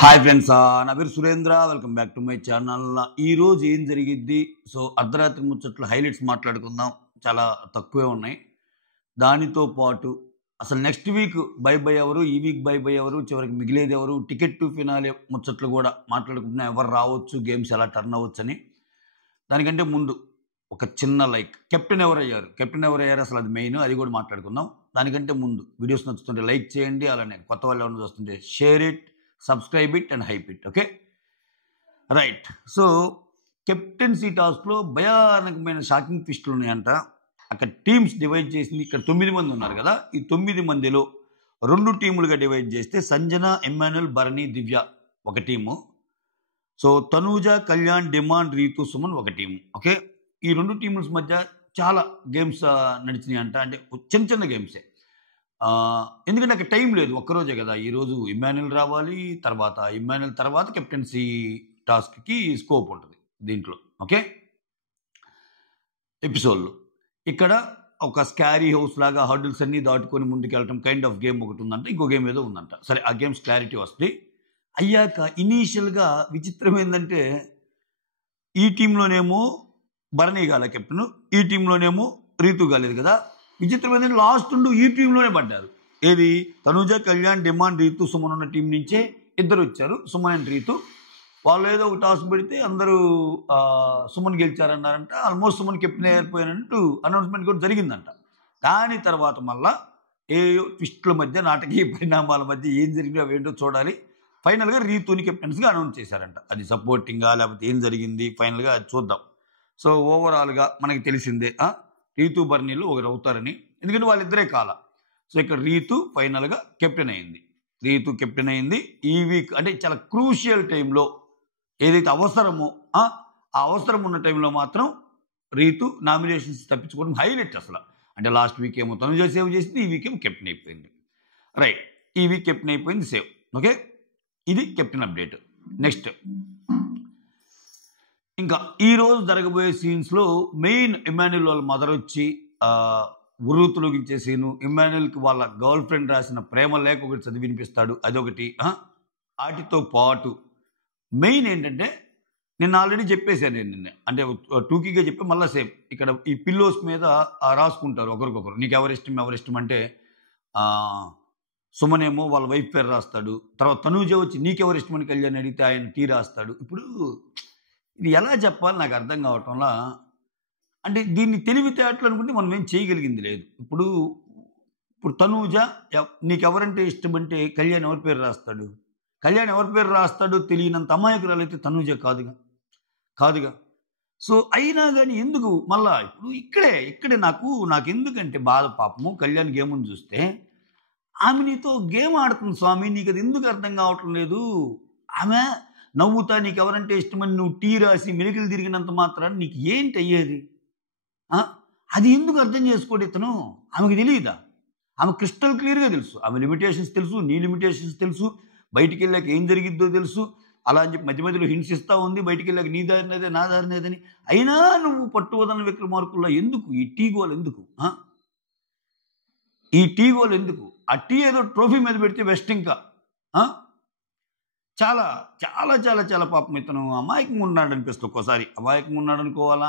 Hi friends, నా పేరు Surendra. Welcome back to my channel. ఈరోజు ఏం జరిగిద్ది? సో అర్ధరాత్రి ముచ్చట్లు హైలైట్స్ మాట్లాడుకుందాం. చాలా తక్కువే ఉన్నాయి. దానితో పాటు అసలు నెక్స్ట్ వీక్ బై బై ఎవరు, ఈ వీక్ బై బై ఎవరు, చివరికి మిగిలేది ఎవరు, టికెట్ టు ఫినాలే ముచ్చట్లు కూడా మాట్లాడుకుంటున్నా. ఎవరు రావచ్చు, గేమ్స్ ఎలా టర్న్ అవ్వచ్చు అని. దానికంటే ముందు ఒక చిన్న లైక్, కెప్టెన్ ఎవరయ్యారు అసలు అది మెయిన్, అది కూడా మాట్లాడుకుందాం. దానికంటే ముందు వీడియోస్ నచ్చుతుంటే లైక్ చేయండి, అలానే కొత్త వాళ్ళు ఎవరైనా చూస్తుంటే share it, subscribe it and hype it. Okay, right. So captaincy టాస్క్లో భయానకమైన షాకింగ్ ట్విస్టులు ఉన్నాయంట. అక్కడ టీమ్స్ డివైడ్ చేసింది, ఇక్కడ 9 మంది ఉన్నారు కదా, ఈ 9 మందిలో 2 టీములుగా డివైడ్ చేస్తే సంజన, ఎమ్మాన్యుల్, భరణి, దివ్య ఒక team. So Tanuja, Kalyan, Demon, Ritu, Suman ఒక టీము. ఓకే, ఈ 2 టీమ్స్ మధ్య చాలా గేమ్స్ నడిచినాయి అంట. అంటే చిన్న చిన్న గేమ్సే, ఎందుకంటే అక్కడ టైం లేదు, ఒక్కరోజే కదా. ఈరోజు ఇమ్మాన్యుల్ రావాలి, ఇమ్మాన్యుల్ తర్వాత కెప్టెన్సీ టాస్క్కి స్కోప్ ఉంటుంది దీంట్లో. ఓకే, ఎపిసోడ్లో ఇక్కడ ఒక స్కారీ హౌస్ లాగా హర్డిల్స్ అన్నీ దాటుకొని ముందుకెళ్ళటం కైండ్ ఆఫ్ గేమ్ ఒకటి ఉందంట, ఇంకో గేమ్ ఏదో ఉందంట. సరే, ఆ గేమ్స్ క్లారిటీ వస్తుంది. అయ్యాక ఇనీషియల్గా విచిత్రం ఏంటంటే, ఈ టీంలోనేమో భరణి గాల కెప్టెన్, ఈ టీంలోనేమో రీతు కాలేదు కదా. విచిత్రం ఏంటంటే లాస్ట్ ఈ టీంలోనే పడ్డారు. ఏది, తనూజ, కళ్యాణ్, డిమాండ్, రీతు, సుమన్ ఉన్న టీం నుంచే ఇద్దరు వచ్చారు, సుమన్ అండ్ రీతు. వాళ్ళు ఏదో ఒక టాస్క్ పెడితే అందరూ సుమన్ గెలిచారన్నారంట. ఆల్మోస్ట్ సుమన్ కెప్టెన్ అయిపోయినట్టు అనౌన్స్మెంట్ కూడా జరిగిందంట. దాని తర్వాత మళ్ళా ఏ ట్విస్టుల మధ్య, నాటకీయ పరిణామాల మధ్య ఏం జరిగిందో అవేంటో చూడాలి. ఫైనల్గా రీతుని కెప్టెన్స్గా అనౌన్స్ చేశారంట. అది సపోర్టింగా లేకపోతే ఏం జరిగింది ఫైనల్గా అది చూద్దాం. సో ఓవరాల్గా మనకి తెలిసిందే, రీతు భరణిలు ఒకరు అవుతారని, ఎందుకంటే వాళ్ళిద్దరే కాల. సో ఇక్కడ రీతు ఫైనల్గా కెప్టెన్ అయింది. ఈ వీక్ అంటే చాలా క్రూషియల్ టైంలో ఏదైతే అవసరమో ఆ అవసరం ఉన్న టైంలో మాత్రం రీతు నామినేషన్స్ తప్పించుకోవడం హైలైట్ అసలు. అంటే లాస్ట్ వీక్ ఏమో తనుజ సేవ్ చేసింది, ఈ వీక్ ఏమో కెప్టెన్ అయిపోయింది. రైట్, ఈ వీక్ కెప్టెన్ అయిపోయింది, సేవ్. ఓకే, ఇది కెప్టెన్ అప్డేట్. నెక్స్ట్, ఇంకా ఈరోజు జరగబోయే సీన్స్లో మెయిన్ ఇమ్మాన్యుల్ వాళ్ళ మదర్ వచ్చి ఉర్రూతులోగించే సీను, ఇమ్మాన్యుల్కి వాళ్ళ గర్ల్ ఫ్రెండ్ రాసిన ప్రేమ లేఖ ఒకటి చదివి వినిపిస్తాడు, అదొకటి. వాటితో పాటు మెయిన్ ఏంటంటే, నేను ఆల్రెడీ చెప్పేశాను, నిన్న అంటే టూకీగా చెప్పి మళ్ళీ సేమ్ ఇక్కడ ఈ పిల్లోస్ మీద రాసుకుంటారు ఒకరికొకరు, నీకు ఎవరిష్టం అంటే సుమనేమో వాళ్ళ వైఫ్ పేరు రాస్తాడు. తర్వాత తనూజ వచ్చి నీకెవరిష్టం అని కళ్యాణ్ అడిగితే ఆయన టీ రాస్తాడు. ఇప్పుడు ఇది ఎలా చెప్పాలి నాకు అర్థం కావటంలా. అంటే దీన్ని తెలివితేటలు అనుకుంటే మనం ఏం చేయగలిగింది లేదు. ఇప్పుడు తనూజ నీకెవరంటే ఇష్టం అంటే కళ్యాణ్ ఎవరి పేరు రాస్తాడు తెలియనంత అమాయకురాలు అయితే తనూజ కాదుగా. సో అయినా కానీ ఎందుకు మళ్ళా ఇప్పుడు ఇక్కడే నాకు ఎందుకంటే బాధ, పాపము కళ్యాణ్ గేమ్ని చూస్తే ఆమె నీతో గేమ్ ఆడుతుంది స్వామి, నీకు అది ఎందుకు అర్థం కావటం లేదు. ఆమె నవ్వుతా నీకు ఎవరంటే ఇష్టమని నువ్వు టీ రాసి మెలికలు తిరిగినంత మాత్రాన్ని నీకు ఏంటి అయ్యేది? అది ఎందుకు అర్థం చేసుకోడు ఇతను? ఆమెకు తెలియదా? ఆమె క్రిస్టల్ క్లియర్గా తెలుసు, ఆమె లిమిటేషన్స్ తెలుసు, నీ లిమిటేషన్స్ తెలుసు, బయటికి వెళ్ళాక ఏం జరిగిద్దో తెలుసు. అలా అని చెప్పి మధ్య మధ్యలో హింసిస్తూ ఉంది, బయటికి వెళ్ళాక నీ దారినేదే నా దారినేదని. అయినా నువ్వు పట్టువదన విక్రమార్కుల్లో ఎందుకు ఈ టీ గోల్ ఎందుకు? ఆ టీ ఏదో ట్రోఫీ మీద పెడితే బెస్ట్. ఇంకా చాలా చాలా చాలా చాలా పాపం ఇతను అమాయకంగా ఉన్నాడు అనిపిస్తుంది ఒక్కోసారి. అమాయకంగా ఉన్నాడు అనుకోవాలా,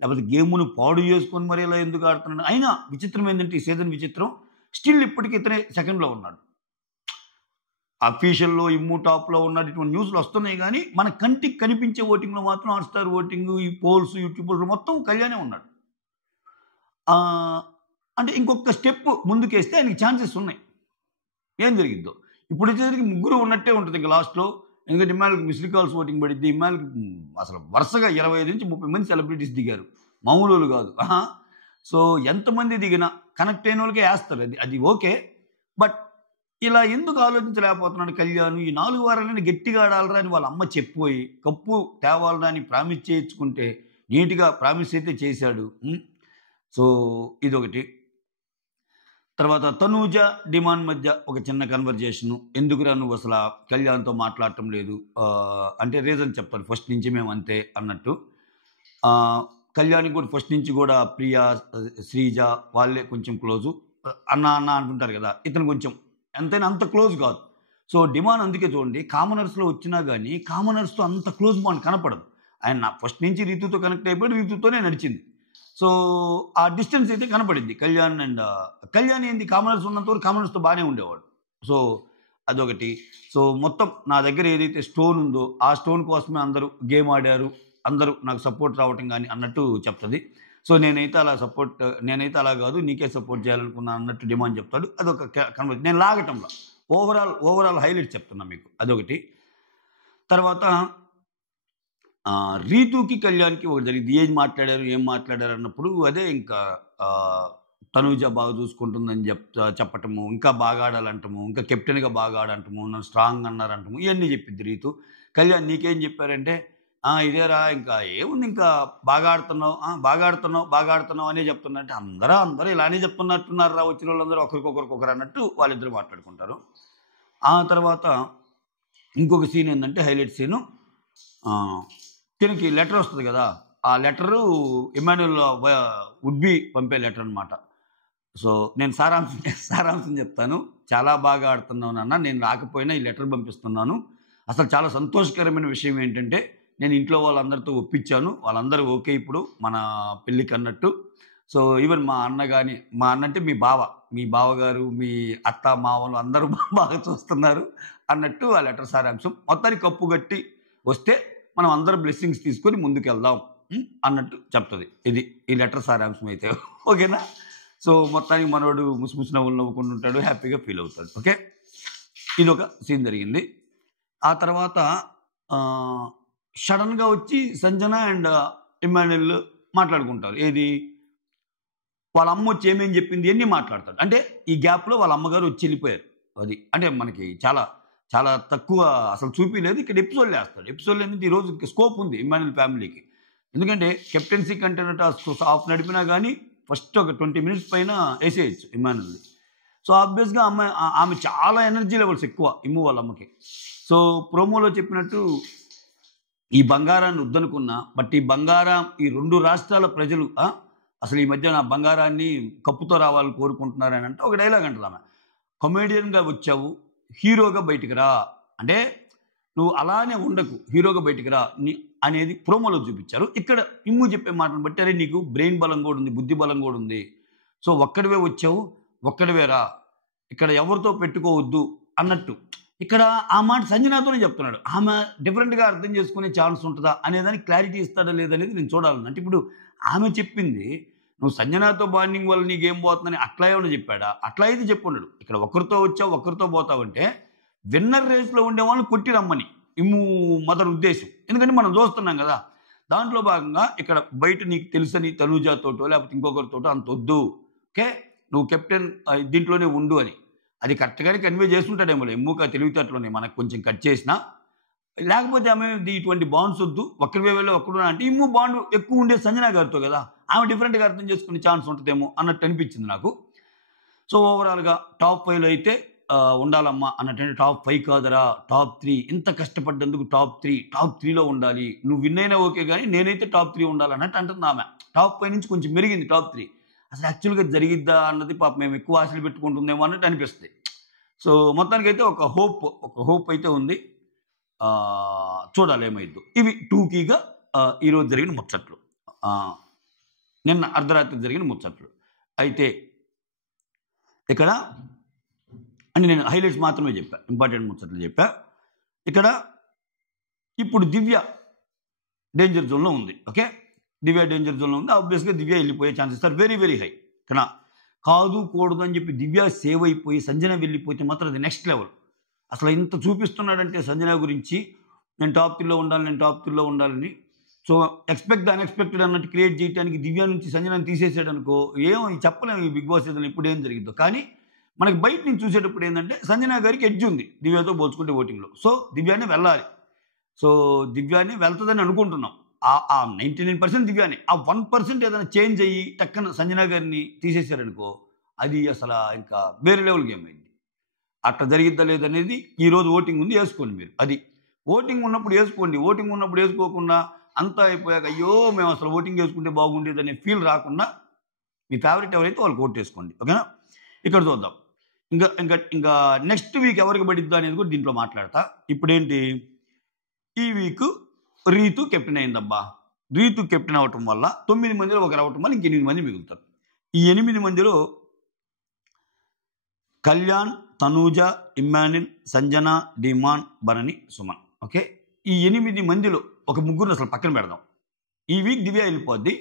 లేకపోతే గేమ్ను పాడు చేసుకొని మరి ఇలా ఎందుకు ఆడుతున్నాడు? అయినా విచిత్రం ఏంటంటే, ఈ సీజన్ విచిత్రం, స్టిల్ ఇప్పటికీ ఇతనే సెకండ్లో ఉన్నాడు. అఫీషియల్లో ఇమ్ము టాప్లో ఉన్నాడు, ఇటువంటి న్యూస్లు వస్తున్నాయి. కానీ మన కంటికి కనిపించే ఓటింగ్లో మాత్రం హాట్స్టార్ ఓటింగ్, ఈ పోల్స్, యూట్యూబ్ మొత్తం కళ్యాణే ఉన్నాడు. అంటే ఇంకొక స్టెప్ ముందుకేస్తే ఆయనకి ఛాన్సెస్ ఉన్నాయి. ఏం జరిగిద్దో ఇప్పుడు వచ్చేసరికి ముగ్గురు ఉన్నట్టే ఉంటుంది ఇంకా లాస్ట్లో. ఎందుకంటే ఇమ్మాన్యుల్కి మిస్డ్ కాల్స్ ఓటింగ్ పడిద్ది. ఇమ్మాన్యుల్కి అసలు వరుసగా 25 నుంచి 30 మంది సెలబ్రిటీస్ దిగారు, మామూలు వాళ్ళు కాదు. సో ఎంతమంది దిగినా కనెక్ట్ అయిన వాళ్ళకే వేస్తారు, అది ఓకే. బట్ ఇలా ఎందుకు ఆలోచించలేకపోతున్నాడు కళ్యాణ్? ఈ 4 వారాలని గట్టిగా ఆడాలరా అని వాళ్ళ అమ్మ చెప్పిపోయి కప్పు తేవాలరా అని ప్రామిస్ చేయించుకుంటే నీట్గా ప్రామిస్ అయితే చేశాడు. సో ఇదొకటి. తర్వాత తనూజ, డిమాండ్ మధ్య ఒక చిన్న కన్వర్జేషను, ఎందుకురా నువ్వు అసలు కళ్యాణ్తో మాట్లాడటం లేదు అంటే రీజన్ చెప్తారు, ఫస్ట్ నుంచి మేము అంతే అన్నట్టు. కళ్యాణ్కి కూడా ఫస్ట్ నుంచి కూడా ప్రియా, శ్రీజ వాళ్ళే కొంచెం క్లోజు, అన్న అంటుంటారు కదా, ఇతను కొంచెం ఎంతైనా అంత క్లోజ్ కాదు. సో డిమాండ్ అందుకే చూడండి కామనర్స్లో వచ్చినా కానీ కామనర్స్తో అంత క్లోజ్ బాండ్ కనపడదు. ఆయన ఫస్ట్ నుంచి రీతుతో కనెక్ట్ అయిపోయి రీతుతోనే నడిచింది. సో ఆ డిస్టెన్స్ అయితే కనపడింది కళ్యాణ్ అండ్ కళ్యాణ్ ఏంది కామనర్స్ ఉన్నంత వరకు కామనర్స్తో బాగానే ఉండేవాడు. సో అదొకటి. సో మొత్తం నా దగ్గర ఏదైతే స్టోన్ ఉందో ఆ స్టోన్ కోసమే అందరూ గేమ్ ఆడారు, అందరూ నాకు సపోర్ట్ రావటం కానీ అన్నట్టు చెప్తుంది. సో నేనైతే అలా కాదు నీకే సపోర్ట్ చేయాలనుకున్నా అన్నట్టు డిమాండ్ చెప్తాడు. అదొక కన్వర్జన్. నేను లాగటంలో ఓవరాల్ హైలైట్ చెప్తున్నా మీకు. అదొకటి. తర్వాత రీతుకి కళ్యాణ్కి ఒకటి జరిగింది. ఏం మాట్లాడారు అన్నప్పుడు అదే ఇంకా తనూజ బాగా చూసుకుంటుందని చెప్పటము, ఇంకా బాగా ఆడాలంటము, ఇంకా కెప్టెన్గా బాగా ఆడంటము, నన్ను స్ట్రాంగ్ అన్నారంటము, ఇవన్నీ చెప్పింది రీతు. కళ్యాణ్ నీకేం చెప్పారంటే ఇదేరా ఇంకా ఏముంది ఇంకా బాగా ఆడుతున్నావు అనే చెప్తున్నా అంటే అందరూ ఇలానే చెప్తున్నట్టున్నారు రా వచ్చిన వాళ్ళందరూ ఒకరికొకరు అన్నట్టు వాళ్ళిద్దరు మాట్లాడుకుంటారు. ఆ తర్వాత ఇంకొక సీన్ ఏంటంటే హైలైట్ సీను, తినకి లెటర్ వస్తుంది కదా, ఆ లెటరు ఇమాన్యుల్ వుడ్ బి పంపే లెటర్ అనమాట. సో నేను సారాంశం చెప్తాను. చాలా బాగా ఆడుతున్నావు నాన్న, నేను రాకపోయినా ఈ లెటర్ పంపిస్తున్నాను. అసలు చాలా సంతోషకరమైన విషయం ఏంటంటే నేను ఇంట్లో వాళ్ళందరితో ఒప్పించాను, వాళ్ళందరూ ఓకే ఇప్పుడు మన పెళ్ళికి అన్నట్టు. సో ఈవెన్ మా అన్న అంటే మీ బావగారు, మీ అత్త మామలు అందరూ బాగా చూస్తున్నారు అన్నట్టు ఆ లెటర్ సారాంశం. మొత్తానికి కప్పు గట్టి వస్తే మనం అందరూ బ్లెస్సింగ్స్ తీసుకొని ముందుకెళ్దాం అన్నట్టు చెప్తుంది. ఇది ఈ లెటర్ సారాంశం అయితే. ఓకేనా? సో మొత్తానికి మనోడు ముసిముసి నవ్వులు నవ్వుకుంటూ ఉంటాడు, హ్యాపీగా ఫీల్ అవుతాడు. ఓకే, ఇది ఒక సీన్ జరిగింది. ఆ తర్వాత సడన్గా వచ్చి సంజన అండ్ ఇమాన్యుల్ మాట్లాడుకుంటారు. ఏది వాళ్ళ అమ్మ వచ్చి ఏమేమి చెప్పింది అన్నీ మాట్లాడతాడు. అంటే ఈ గ్యాప్లో వాళ్ళ అమ్మగారు వచ్చి వెళ్ళిపోయారు. అది అంటే మనకి చాలా చాలా తక్కువ అసలు చూపించలేదు. ఇక్కడ ఎపిసోడ్లు వేస్తాడు. ఎపిసోడ్లు ఏంటంటే ఈరోజు స్కోప్ ఉంది ఇమాన్యుల్ ఫ్యామిలీకి. ఎందుకంటే కెప్టెన్సీ కంటే హాఫ్ నడిపినా కానీ ఫస్ట్ ఒక 20 minutes పైన వేసేయచ్చు ఇమాన్యుల్. సో ఆబ్వియస్గా ఆమె చాలా ఎనర్జీ లెవెల్స్ ఎక్కువ ఇమ్ము వాళ్ళ అమ్మకి. సో ప్రోమోలో చెప్పినట్టు ఈ బంగారాన్ని వద్దనుకున్నా, బట్ ఈ బంగారం ఈ 2 రాష్ట్రాల ప్రజలు అసలు ఈ మధ్య నా బంగారాన్ని కప్పుతో రావాలని కోరుకుంటున్నారని అంటే ఒక డైలాగ్ అంటారు ఆమె, కమెడియన్గా వచ్చావు హీరోగా బయటికి రా, అంటే నువ్వు అలానే ఉండకు హీరోగా బయటికి రా అనేది ప్రోమోలో చూపించారు. ఇక్కడ ఇమ్ము చెప్పే మాటను బట్టి అరే నీకు బ్రెయిన్ బలం కూడా ఉంది, బుద్ధి బలం కూడా ఉంది, సో ఒక్కడివే వచ్చావు, ఒక్కడివే రా, ఇక్కడ ఎవరితో పెట్టుకోవద్దు అన్నట్టు ఇక్కడ ఆ మాట సంజనాతోనే చెప్తున్నాడు. ఆమె డిఫరెంట్గా అర్థం చేసుకునే ఛాన్స్ ఉంటుందా అనేదానికి క్లారిటీ ఇస్తాడా లేదనేది నేను చూడాలని. అంటే ఇప్పుడు ఆమె చెప్పింది నువ్వు సంజనాతో బాండింగ్ వల్ల నీకేం పోతుందని అట్లా ఏమన్నా చెప్పాడా? అట్లా అయితే చెప్పున్నాడు. ఇక్కడ ఒకరితో వచ్చావు ఒక్కరితో పోతావంటే విన్నర్ రేస్లో ఉండే వాళ్ళని కొట్టి రమ్మని ఇమ్ము మదర్ ఉద్దేశం. ఎందుకంటే మనం చూస్తున్నాం కదా, దాంట్లో భాగంగా ఇక్కడ బయట నీకు తెలుసని తనూజాతోటో లేకపోతే ఇంకొకరితోటో అంత వద్దు, ఓకే నువ్వు కెప్టెన్ దీంట్లోనే ఉండు అని అది కరెక్ట్గానే కన్వే చేస్తుంటాడేమో ఎమ్ముక తెలివితేటలోనే మనకు కొంచెం కట్ చేసినా. లేకపోతే ఆమె ఇటువంటి బాండ్స్ వద్దు ఒక్కడివే వెళ్ళి ఒక్కడున్నా అంటే ఇమ్ము బాండ్ ఎక్కువ ఉండే సంజన గారితో కదా, ఆమె డిఫరెంట్గా అర్థం చేసుకునే ఛాన్స్ ఉంటుందేమో అన్నట్టు అనిపించింది నాకు. సో ఓవరాల్గా టాప్ 5లో అయితే ఉండాలమ్మా అన్నట్టు. టాప్ 5 కాదరా, టాప్ 3, ఇంత కష్టపడ్డందుకు టాప్ 3లో ఉండాలి, నువ్వు విన్ అయినా ఓకే కానీ నేనైతే టాప్ 3 ఉండాలన్నట్టు అంటుంది ఆమె. టాప్ 5 నుంచి కొంచెం మెరిగింది టాప్ 3. అసలు యాక్చువల్గా జరిగిద్దా అన్నది పాప మేము ఎక్కువ ఆశలు పెట్టుకుంటుందేమో అన్నట్టు అనిపిస్తుంది. సో మొత్తానికైతే ఒక హోప్ అయితే ఉంది. చూడాలి ఏమైద్దు. ఇవి టూకీగా ఈరోజు జరిగిన ముచ్చట్లు, నిన్న అర్ధరాత్రి జరిగిన ముచ్చట్లు. అయితే ఇక్కడ అంటే నేను హైలైట్స్ మాత్రమే చెప్పా, ఇంపార్టెంట్ ముచ్చట్లు చెప్పా. ఇక్కడ ఇప్పుడు దివ్య డేంజర్ జోన్లో ఉంది. ఓకే, దివ్య డేంజర్ జోన్లో ఉంది. ఆబ్వియస్గా దివ్య వెళ్ళిపోయే chances are very very high. కానీ కూడదు అని చెప్పి దివ్య సేవ్ అయిపోయి సంజన వెళ్ళిపోతే మాత్రం అది నెక్స్ట్ లెవెల్. అసలు ఇంత చూపిస్తున్నాడంటే సంజన గురించి నేను టాప్ 3లో ఉండాలని. సో ఎక్స్పెక్ట్ ద అన్ఎక్స్పెక్టెడ్ అన్నట్టు క్రియేట్ చేయడానికి దివ్య నుంచి సంజనాన్ని తీసేసాడు అనుకో, ఏమో చెప్పలేము ఈ బిగ్ బాస్ సీజన్ ఇప్పుడు ఏం జరిగిద్దో. కానీ మనకి బయట నుంచి చూసేటప్పుడు ఏంటంటే సంజన గారికి ఎడ్జ్ ఉంది దివ్యతో పోల్చుకుంటే ఓటింగ్లో. సో దివ్యానే వెళ్ళాలి. సో దివ్యానే వెళ్తుందని అనుకుంటున్నాం. ఆ 99% దివ్యానే. ఆ 1% ఏదైనా చేంజ్ అయ్యి టక్కన సంజన గారిని తీసేశారనుకో, అది అసలు ఇంకా వేరే లెవెల్ గేమ్ అయింది. అట్లా జరిగిద్దా లేదనేది ఈరోజు ఓటింగ్ ఉంది, వేసుకోండి మీరు. అది ఓటింగ్ ఉన్నప్పుడు వేసుకోండి. ఓటింగ్ ఉన్నప్పుడు వేసుకోకుండా అంతా అయిపోయాక అయ్యో మేము అసలు ఓటింగ్ వేసుకుంటే బాగుండేదనే ఫీల్ రాకుండా మీ ఫేవరెట్ ఎవరైతే వాళ్ళకి ఓట్ వేసుకోండి. ఓకేనా? ఇక్కడ చూద్దాం. ఇంకా ఇంకా ఇంకా నెక్స్ట్ వీక్ ఎవరికి పడిద్దో అనేది కూడా దీంట్లో మాట్లాడతా. ఇప్పుడేంటి, ఈ వీక్ రీతు కెప్టెన్ అయిందబ్బా. రీతు కెప్టెన్ అవ్వటం వల్ల 9 మందిలో ఒకరు అవ్వటం వల్ల ఇంక 8 మంది మిగులుతారు. ఈ 8 మందిలో కళ్యాణ్, తనూజ, ఇమ్మాన్యుల్, సంజన, డిమాన్, భరణి, సుమన్. ఓకే, ఈ 8 మందిలో ఒక ముగ్గురు అసలు పక్కన పెడదాం. ఈ వీక్ దివ్య వెళ్ళిపోద్ది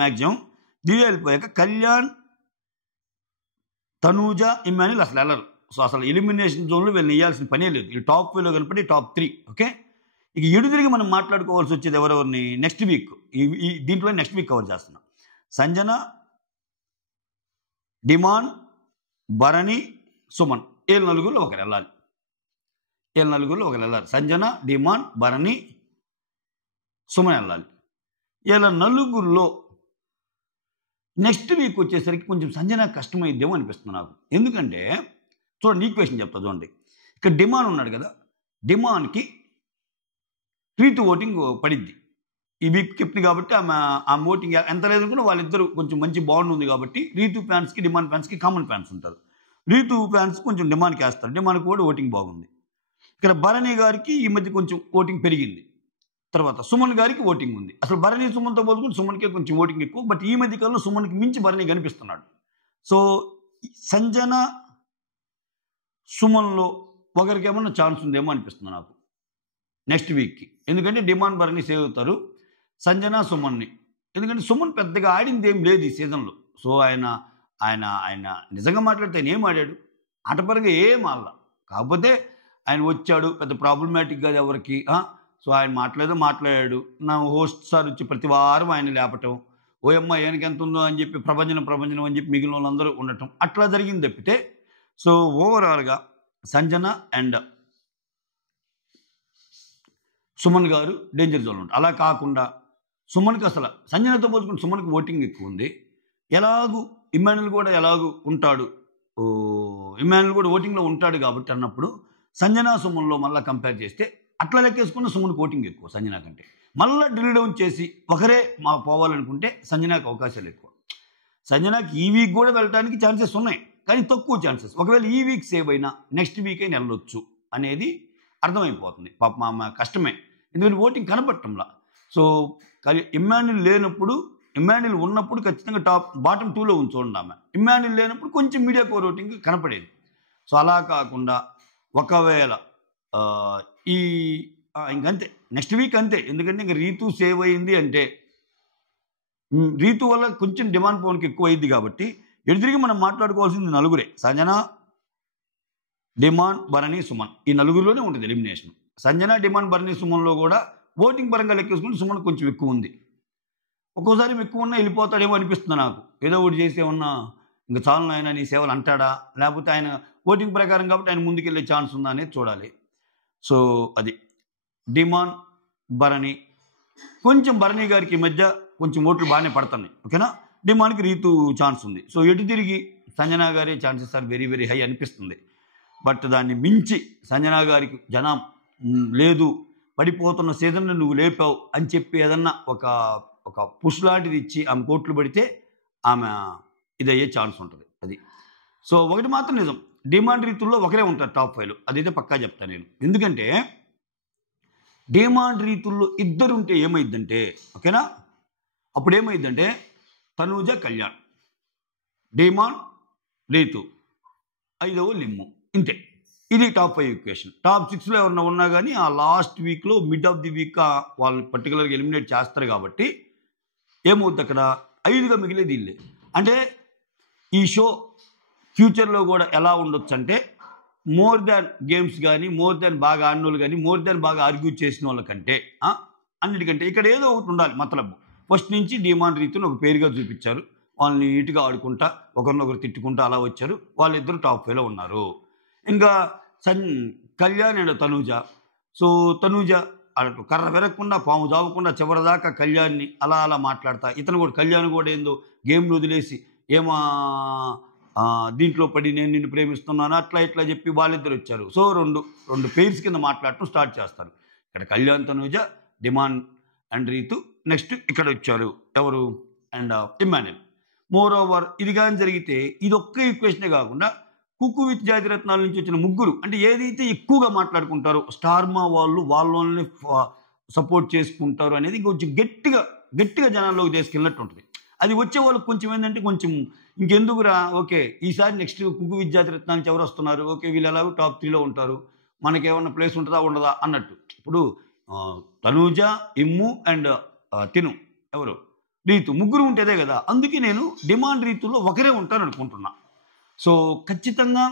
మ్యాక్సిమం. దివ్య వెళ్ళిపోయాక కళ్యాణ్, తనూజ, ఇమ్మాన్యుల్ అసలు వెళ్ళరు. సో అసలు ఎలిమినేషన్ జోన్లో వీళ్ళని వేయాల్సిన పనే లేదు. ఈ టాప్ 5లో కనపడి టాప్ 3. ఓకే, ఇక ఎడుదిరిగి మనం మాట్లాడుకోవాల్సి వచ్చేది ఎవరెవరిని నెక్స్ట్ వీక్. ఈ దీంట్లో నెక్స్ట్ వీక్ కవర్ చేస్తున్నాం. సంజన, డిమాన్, భరణి, సుమన్, వీళ్ళ నలుగురిలో ఒకరు వెళ్ళాలి. సంజన, డిమాన్, భరణి, సుమన్ వెళ్ళాలి. వీళ్ళ నలుగురిలో నెక్స్ట్ వీక్ వచ్చేసరికి కొంచెం సంజన కష్టమైద్దేమో అనిపిస్తుంది నాకు. ఎందుకంటే చూడండి, ఈక్వేషన్ చెప్తా చూడండి. ఇక్కడ డిమాన్ ఉన్నాడు కదా, డిమాన్కి రీతు ఓటింగ్ పడిద్ది. ఈ వీక్ కెప్టెన్ కాబట్టి ఆమె ఓటింగ్ ఎంత లేదనుకున్నా వాళ్ళిద్దరూ కొంచెం మంచి బాండ్ ఉంది కాబట్టి రీతు ఫ్యాన్స్కి, డిమాండ్ ఫ్యాన్స్కి కామన్ ఫ్యాన్స్ ఉంటారు. రీతు ఫ్యాన్స్ కొంచెం డిమాండ్కి వేస్తారు, డిమాండ్కి కూడా ఓటింగ్ బాగుంది. ఇక్కడ భరణి గారికి ఈ మధ్య కొంచెం ఓటింగ్ పెరిగింది. తర్వాత సుమన్ గారికి ఓటింగ్ ఉంది. అసలు భరణి సుమన్తో పోల్చుకుంటే సుమన్కే కొంచెం ఓటింగ్ ఎక్కువ. బట్ ఈ మధ్య కాలంలో సుమన్కి మించి భరణి కనిపిస్తున్నాడు. సో సంజన, సుమన్లో ఒకరికి ఏమన్నా ఛాన్స్ ఉందేమో అనిపిస్తుంది నాకు నెక్స్ట్ వీక్కి. ఎందుకంటే డిమాండ్, భరణి సేవ్ అవుతారు. సంజన, సుమన్ని, ఎందుకంటే సుమన్ పెద్దగా ఆడింది ఏం లేదు ఈ సీజన్లో. సో ఆయన ఆయన ఆయన నిజంగా మాట్లాడితే ఆయన ఏం ఆడాడు, ఆటపరంగా ఏం ఆడలా. కాకపోతే ఆయన వచ్చాడు, పెద్ద ప్రాబ్లమాటిక్ కాదు ఎవరికి. సో ఆయన మాట్లాడాడు. నా హోస్ట్ సార్ వచ్చి ప్రతి వారం ఆయన లేపటం, ఓయమ్మ ఆయనకి ఎంత ఉందో అని చెప్పి ప్రభంజనం అని చెప్పి మిగిలిన వాళ్ళందరూ ఉండటం, అట్లా జరిగింది తప్పితే. సో ఓవరాల్గా సంజన అండ్ సుమన్ గారు డేంజర్ జోన్ ఉంటారు. అలా కాకుండా సుమన్కి అసలు సంజనతో పోల్చుకుంటే సుమన్కి ఓటింగ్ ఎక్కువ ఉంది. ఎలాగూ ఇమ్మాన్యుల్ కూడా ఎలాగూ ఉంటాడు, ఇమ్మాన్యుల్ కూడా ఓటింగ్లో ఉంటాడు కాబట్టి అన్నప్పుడు సంజన, సుమన్లో మళ్ళీ కంపేర్ చేస్తే అట్లా లెక్కేసుకున్న సుమన్కి ఓటింగ్ ఎక్కువ సంజన కంటే. మళ్ళీ డ్రిల్ డౌన్ చేసి ఒకరే పోవాలనుకుంటే సంజనకి అవకాశాలు ఎక్కువ. సంజనకి ఈ వీక్ కూడా వెళ్ళడానికి ఛాన్సెస్ ఉన్నాయి, కానీ తక్కువ ఛాన్సెస్. ఒకవేళ ఈ వీక్ సేవ్ అయినా నెక్స్ట్ వీక్ అయినా వెళ్ళొచ్చు అనేది అర్థమైపోతుంది. పాప మా కష్టమే, ఎందుకంటే ఓటింగ్ కనపడటంలా. సో ఇమ్మాన్యుల్ ఉన్నప్పుడు ఖచ్చితంగా బాటమ్ 2లో చూడండి ఆమె. ఇమ్మాన్యుల్ లేనప్పుడు కొంచెం మీడియా కోర్ ఓటింగ్ కనపడేది. సో అలా కాకుండా ఒకవేళ ఇంకంతే నెక్స్ట్ వీక్ అంతే. ఎందుకంటే ఇంక రీతు సేవ్ అయింది అంటే రీతు వల్ల కొంచెం డిమాండ్ పవన్కి ఎక్కువ అయింది కాబట్టి ఎదురుగా మనం మాట్లాడుకోవాల్సింది నలుగురే: సంజన, డిమాండ్, భరణి, సుమన్. ఈ నలుగురిలోనే ఉంటుంది ఎలిమినేషన్. సంజన, డిమాండ్, భరణి, సుమన్లో కూడా ఓటింగ్ పరంగా లెక్కేసుకుంటే సుమన్ కొంచెం ఎక్కువ ఉంది. ఒక్కోసారి ఎక్కువ ఉన్నా వెళ్ళిపోతాడేమో అనిపిస్తుంది నాకు. ఏదో ఒకటి చేసి ఏమన్నా ఇంకా చాలు ఆయన నీ సేవలు అంటాడా, లేకపోతే ఆయన ఓటింగ్ ప్రకారం కాబట్టి ఆయన ముందుకెళ్ళే ఛాన్స్ ఉందా అనేది చూడాలి. సో అది డిమాండ్, భరణి, కొంచెం భరణి గారికి ఈ మధ్య కొంచెం ఓట్లు బాగానే పడుతున్నాయి. ఓకేనా, డిమాండ్కి రీతు ఛాన్స్ ఉంది. సో ఎటు తిరిగి సంజన గారి chances are very very high అనిపిస్తుంది. బట్ దాన్ని మించి సంజన గారికి జనం లేదు, పడిపోతున్న సీజన్లో నువ్వు లేపావు అని చెప్పి ఏదన్నా ఒక పుష్ లాంటిది ఇచ్చి ఆమె కోట్లు పడితే ఆమె ఇదయ్యే ఛాన్స్ ఉంటుంది. అది సో ఒకటి మాత్రం నిజం, డిమాండ్ రీతుల్లో ఒకరే ఉంటారు టాప్ 5లో. అదైతే పక్కా చెప్తాను నేను. ఎందుకంటే డిమాండ్ రీతుల్లో ఇద్దరు ఉంటే ఏమైందంటే, ఓకేనా, అప్పుడు ఏమైందంటే తనూజ, కళ్యాణ్, డిమాండ్, రీతు, 5వ లిమ్ము, ఇంతే. ఇది టాప్ 5 ఈక్వేషన్. టాప్ 6లో ఎవరన్నా ఉన్నా కానీ ఆ లాస్ట్ వీక్లో మిడ్ ఆఫ్ ది వీక్ వాళ్ళు పర్టికులర్గా ఎలిమినేట్ చేస్తారు కాబట్టి ఏమవుద్ది అక్కడ 5గా మిగిలేది ఇల్లే. అంటే ఈ షో ఫ్యూచర్లో కూడా ఎలా ఉండొచ్చు అంటే మోర్ దాన్ గేమ్స్ కానీ, మోర్ దాన్ బాగా ఆడిన వాళ్ళు కానీ, మోర్ దాన్ బాగా ఆర్గ్యూ చేసిన వాళ్ళకంటే అన్నిటికంటే ఇక్కడ ఏదో ఒకటి ఉండాలి మతలబు. ఫస్ట్ నుంచి డిమాండ్ రీతిని ఒక పేరుగా చూపించారు, వాళ్ళని నీట్గా ఆడుకుంటా ఒకరినొకరు తిట్టుకుంటా అలా వచ్చారు, వాళ్ళిద్దరు టాప్ 5లో ఉన్నారు. ఇంకా కళ్యాణ్ అండ్ తనూజ. సో తనూజ కర్ర విరగకుండా పాము చావకుండా చివరిదాకా కళ్యాణ్ని అలా అలా మాట్లాడతా, ఇతను కూడా కళ్యాణ్ కూడా ఏందో గేమ్ను వదిలేసి ఏమా దీంట్లో పడి నేను నిన్ను ప్రేమిస్తున్నాను అట్లా ఇట్లా చెప్పి వాళ్ళిద్దరు వచ్చారు. సో రెండు పేర్స్ కింద మాట్లాడటం స్టార్ట్ చేస్తారు. ఇక్కడ Kalyan, Tanuja, Demon and Ritu. Next ఇక్కడ వచ్చారు ఎవరు అండ్ ఇమ్మాన్యుల్. మోర్ ఓవర్ ఇది కానీ జరిగితే ఇది ఒక్క ఈక్వేషనే కాకుండా కుక్కు విత్ జాతిరత్నాల నుంచి వచ్చిన ముగ్గురు అంటే ఏదైతే ఎక్కువగా మాట్లాడుకుంటారో స్టార్మా వాళ్ళని సపోర్ట్ చేసుకుంటారు అనేది కొంచెం గట్టిగా జనాల్లోకి తీసుకెళ్ళినట్టు ఉంటుంది. అది వచ్చే వాళ్ళకి కొంచెం ఏంటంటే కొంచెం ఇంకెందుకురా, ఓకే ఈసారి నెక్స్ట్ కుక్కు విత్ జాతిరత్నాల నుంచి ఎవరు వస్తున్నారు, ఓకే వీళ్ళు ఎలాగో టాప్ 3లో ఉంటారు, మనకేమన్నా ప్లేస్ ఉంటుందా ఉండదా అన్నట్టు. ఇప్పుడు తనూజ, ఇమ్ము అండ్ తిను ఎవరు రీతు ముగ్గురు ఉంటేదే కదా. అందుకే నేను డిమాండ్ రీతుల్లో ఒకరే ఉంటారు అనుకుంటున్నా. సో ఖచ్చితంగా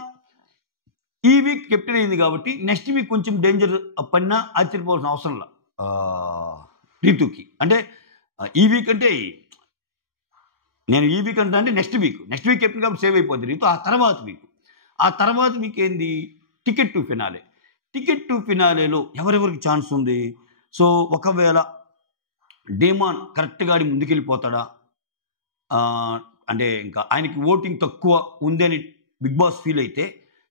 ఈ వీక్ కెప్టెన్ అయింది కాబట్టి నెక్స్ట్ వీక్ కొంచెం డేంజర్ పడినా ఆశ్చర్యపోవాల్సిన అవసరంలా రీతుకి. అంటే ఈ వీక్ అంటే నేను ఈ వీక్ అంటే నెక్స్ట్ వీక్ కెప్టెన్ కాబట్టి సేవ్ అయిపోద్ది రీతు. ఆ తర్వాత వీక్ ఏంది, టికెట్ టు ఫినాలేలో ఎవరెవరికి ఛాన్స్ ఉంది. సో ఒకవేళ డేమాన్ కరెక్ట్గా ఆడి ముందుకెళ్ళిపోతాడా, అంటే ఇంకా ఆయనకి ఓటింగ్ తక్కువ ఉంది అని బిగ్ బాస్ ఫీల్ అయితే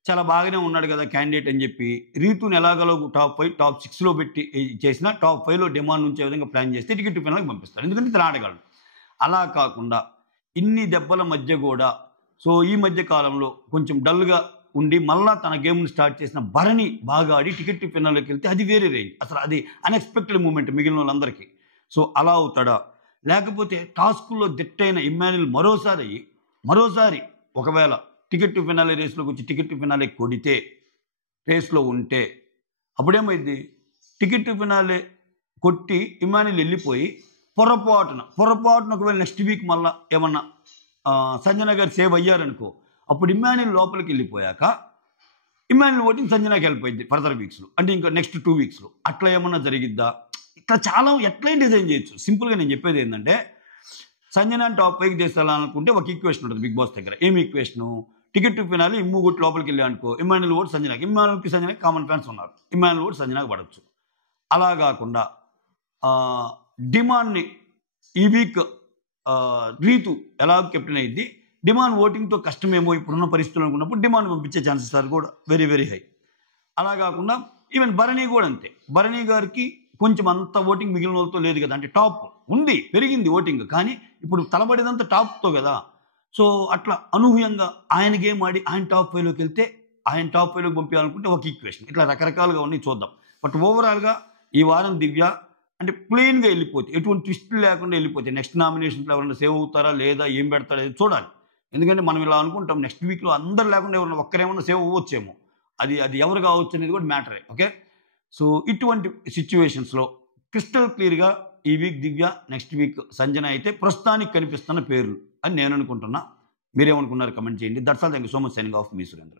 చాలా బాగానే ఉన్నాడు కదా క్యాండిడేట్ అని చెప్పి రీతుని ఎలాగలో టాప్ 5 టాప్ 6లో పెట్టి చేసిన టాప్ 5లో డిమాండ్ ఉంచే విధంగా ప్లాన్ చేస్తే టికెట్ టు ఫినాల్కి పంపిస్తారు. ఎందుకంటే ఇతను ఆడగలడు. అలా కాకుండా ఇన్ని దెబ్బల మధ్య కూడా సో ఈ మధ్య కాలంలో కొంచెం డల్గా ఉండి మళ్ళా తన గేమ్ని స్టార్ట్ చేసిన భరణి బాగా ఆడి టికెట్ టు ఫినాల్లోకి వెళ్తే అది వేరే రేంజ్. అసలు అది అన్ఎక్స్పెక్టెడ్ మూమెంట్ మిగిలిన వాళ్ళందరికీ. సో అలా అవుతాడా, లేకపోతే టాస్కుల్లో దిట్టైన ఇమ్మాన్యుల్ మరోసారి ఒకవేళ టికెట్ టు ఫినాలే రేస్లోకి వచ్చి టికెట్ టు ఫినాలే కొడితే రేస్లో ఉంటే అప్పుడేమైంది, టికెట్ టు ఫినాలే కొట్టి ఇమ్మాన్యుల్ వెళ్ళిపోయి పొరపాటున ఒకవేళ నెక్స్ట్ వీక్ మళ్ళీ ఏమన్నా సంజన గారు సేవ్ అయ్యారనుకో, అప్పుడు ఇమ్మాన్యుల్ లోపలికి వెళ్ళిపోయాక ఇమ్మాన్యుల్ ఓటింగ్ సంజనాకి వెళ్ళిపోయింది ఫర్దర్ వీక్స్లో, అంటే ఇంకా నెక్స్ట్ 2 వీక్స్లో. అట్లా ఏమన్నా జరిగిద్దా, ఇట్లా చాలా ఎట్లయినా డిజైన్ చేయొచ్చు. సింపుల్గా నేను చెప్పేది ఏంటంటే సంజన టాప్ 5 చేస్తాలనుకుంటే ఒక ఈక్వేషన్ ఉంటుంది బిగ్ బాస్ దగ్గర. ఏమి ఈక్వేషను, టికెట్ టు ఫినాలి ఇమ్ము కొట్టి లోపలికి వెళ్ళి అనుకో ఇమ్మాన్యుల్ ఓట్ సంజనాకి, సంజనాకి కామన్ ఫ్యాన్స్ ఉన్నారు, ఇమ్మాన్యుల్ ఓట్ సంజనాకి పడవచ్చు. అలా కాకుండా డిమాండ్ని ఈ వీక్ రీతు ఎలా కెప్టెన్ అయింది, డిమాండ్ ఓటింగ్తో కష్టమేమో ఇప్పుడున్న పరిస్థితులు అనుకున్నప్పుడు డిమాండ్ పంపించే ఛాన్సెస్ ఆర్ కూడా వెరీ వెరీ హై. అలా కాకుండా ఈవెన్ భరణి కూడా అంతే. భరణి గారికి కొంచెం అంత ఓటింగ్ మిగిలిన వాళ్ళతో లేదు కదా, అంటే టాప్ ఉంది పెరిగింది ఓటింగ్, కానీ ఇప్పుడు తలబడేదంతా టాప్తో కదా. సో అట్లా అనూహ్యంగా ఆయన గేమ్ ఆడి ఆయన టాప్ 5లోకి వెళ్తే ఆయన టాప్ 5లోకి పంపించాలనుకుంటే ఒక ఈక్వేషన్. ఇట్లా రకరకాలుగా ఉన్నాయి, చూద్దాం. బట్ ఓవరాల్గా ఈ వారం దివ్య అంటే ప్లెయిన్గా వెళ్ళిపోతే ఎటువంటి ట్విస్టులు లేకుండా వెళ్ళిపోతే నెక్స్ట్ నామినేషన్స్లో ఎవరైనా సేవ్ అవుతారా లేదా ఏం పెడతారా అది చూడాలి. ఎందుకంటే మనం ఇలా అనుకుంటాం నెక్స్ట్ వీక్లో అందరు లేకుండా ఎవరైనా ఒక్కరేమన్నా సేవ్ అవ్వచ్చేమో, అది ఎవరు కావచ్చు అనేది కూడా మ్యాటరే. ఓకే, సో ఇటువంటి సిచ్యువేషన్స్లో క్రిస్టల్ క్లియర్గా ఈ వీక్ దివ్య, నెక్స్ట్ వీక్ సంజన అయితే ప్రస్తుతానికి కనిపిస్తున్న పేర్లు అని నేను అనుకుంటున్నా. మీరేమనుకున్నారు కమెంట్ చేయండి. That's all. Thank you so much. Signing off me Surendra.